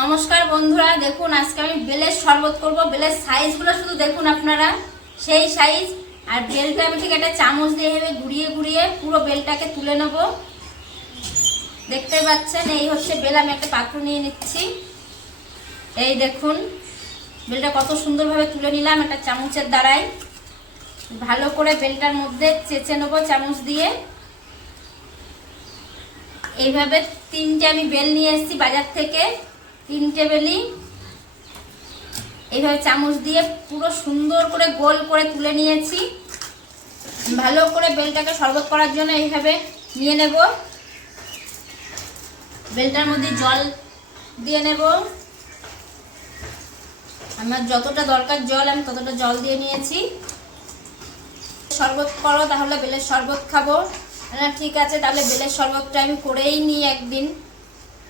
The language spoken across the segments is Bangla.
নমস্কার বন্ধুরা, দেখুন আজকে আমি বেলের শরবত করব। বেলের সাইজগুলো শুধু দেখুন আপনারা। সেই সাইজ। আর বেলটা আমি ঠিক একটা চামচ দিয়ে এভাবে ঘুরিয়ে ঘুরিয়ে পুরো বেলটাকে তুলে নেব। দেখতে পাচ্ছেন, এই হচ্ছে বেল, আমি একটা পাত্র নিয়ে নিচ্ছি। এই দেখুন, বেলটা কত সুন্দরভাবে তুলে নিলাম একটা চামচের দ্বারাই ভালো করে বেলটার মধ্যে চেঁচে নেব চামচ দিয়ে। এইভাবে তিনটে আমি বেল নিয়ে এসেছি বাজার থেকে। তিনটে বেলি এইভাবে চামচ দিয়ে পুরো সুন্দর করে গোল করে তুলে নিয়েছি। ভালো করে বেলটাকে শরবত করার জন্য এইভাবে নিয়ে নেব। বেলটার মধ্যে জল দিয়ে নেব। আমার যতটা দরকার জল, আমি ততটা জল দিয়ে নিয়েছি। শরবত করো, তাহলে বেলের শরবত খাব। না ঠিক আছে, তাহলে বেলের শরবতটা আমি করেই নিই একদিন।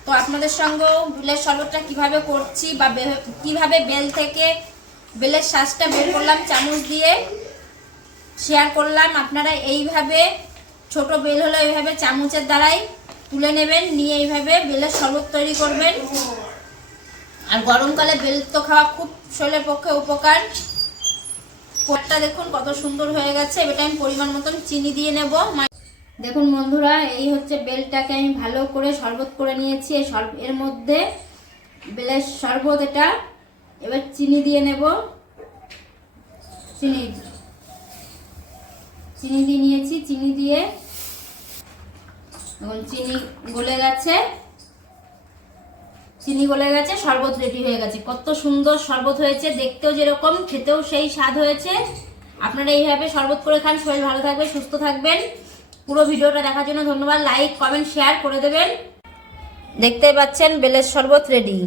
তো আপনাদের সঙ্গেও বেলের শরবতটা কীভাবে করছি বা কীভাবে বেল থেকে বেলের শ্বাসটা বের করলাম, চামচ দিয়ে শেয়ার করলাম, আপনারা এইভাবে ছোট বেল হলো এইভাবে চামচের দ্বারাই তুলে নেবেন, নিয়ে এইভাবে বেলের শরবত তৈরি করবেন। আর গরমকালে বেল তো খাওয়া খুব শরীরের পক্ষে উপকার। পোটটা দেখুন কত সুন্দর হয়ে গেছে এটা আমি পরিমাণ মতন চিনি দিয়ে নেব। দেখুন বন্ধুরা, এই হচ্ছে বেলটাকে আমি ভালো করে শরবত করে নিয়েছি। এই এর মধ্যে বেলের শরবত এটা, এবার চিনি দিয়ে নেব। চিনি চিনি দিয়ে নিয়েছি। চিনি দিয়ে এখন চিনি গলে গেছে। চিনি গলে গেছে, শরবত রেডি হয়ে গেছে। কত সুন্দর শরবত হয়েছে, দেখতেও যেরকম, খেতেও সেই স্বাদ হয়েছে। আপনারা এইভাবে শরবত করে খান। শরীর ভালো থাকবে সুস্থ থাকবেন। পুরো ভিডিওটা দেখার জন্য ধন্যবাদ। লাইক কমেন্ট শেয়ার করে দেবেন। দেখতে পাচ্ছেন বেলের শরবত রেডি